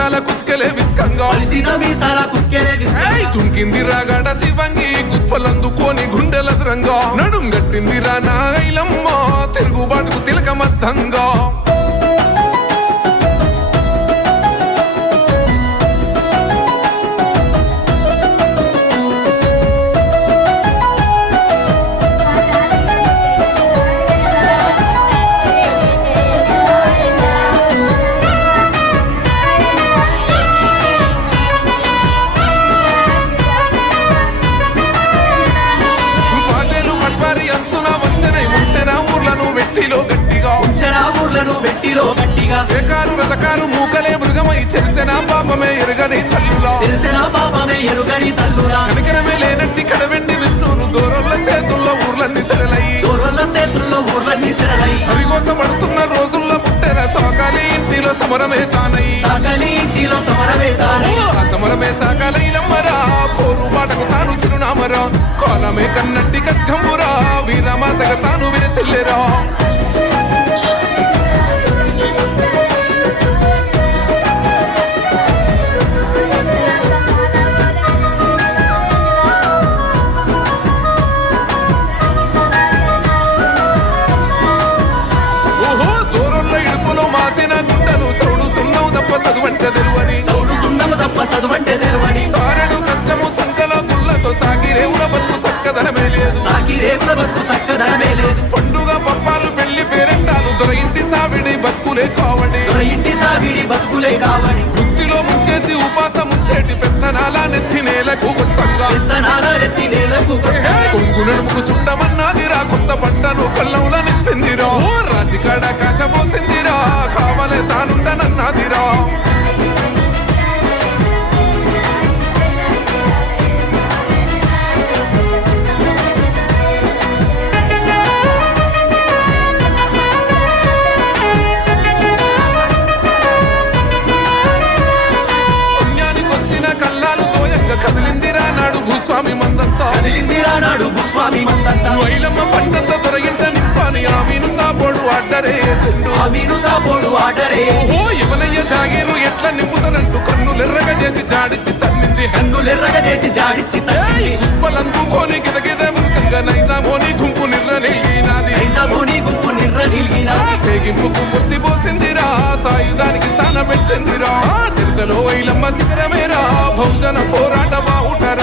మీసాల కుత్కెలే విస్కంగా తుంకింది రాగాడ శివంగి గుప్పలందుకోని గుండెల ద్రంగా నడుం గట్టింది రా నాయలమ్మ తిరుగుబాటుకు తిలకమద్దంగా ఏకాలు రసకాలు మూకలే మృగమై చెరిసెనా పాపమే ఎరుగని తల్లులా కనికరమే లేనట్టి కడవెండి విష్ణువును దూరంలో సేతుల్లో ఊర్లన్నీ సెరలై హరిగోసపడుతున్న రోజుల్లో పుట్టెరా సాకాలి ఇంటిలో సమరమే తానై ఆ సమరమే సాకాలైలమ్మరా పోరు బాటకు తాను చిరునామరా కాలమే కన్నట్టి కగ్గంబురా వీరమాతగా తాను విరసిల్లెరా సారెడు కష్టము సంకల గుళ్ళతో సాగిరేవుల బతుకు సక్కదనమే లేదు పండుగ పప్పాలు పెళ్లి పేరెంటాలు దొరయింటి సావిడి బతుకులే కావడి వృత్తిలో ముంచేసి ఉపాస ముంచేటి పెత్తనాల నెత్తి నేలకు కొట్టంగా కొంగు నడుముకు సుట్టమన్నాదిరా కొత్త పంటను కొల్లంలో నింపిందిరా రాసి కాడ కాశపోసిందిరా కావలే తానుండనన్నాదిరా కదిలిందిరా నాడు భూస్వామి మందంతా వైలమ్మ పంటంతో దొరగింట నింపాని ఆమీను సాపోడు ఆర్డరే ఇవనయ్య జాగీరు ఎట్లా నింపుతారంటూ కన్నులెర్రగా చేసి జాడిచ్చి తన్నింది ఉప్పలందుకోని గిదగిద మృకంగా నైజామోని గుంపు నిర్ర తెగింపుకు పొత్తి పోసిందిరా సాయుధానికి సాన పెట్టిందిరా చరితలో వైలమ్మ శిఖరమేరా బహుజన పోరాట బావుటరా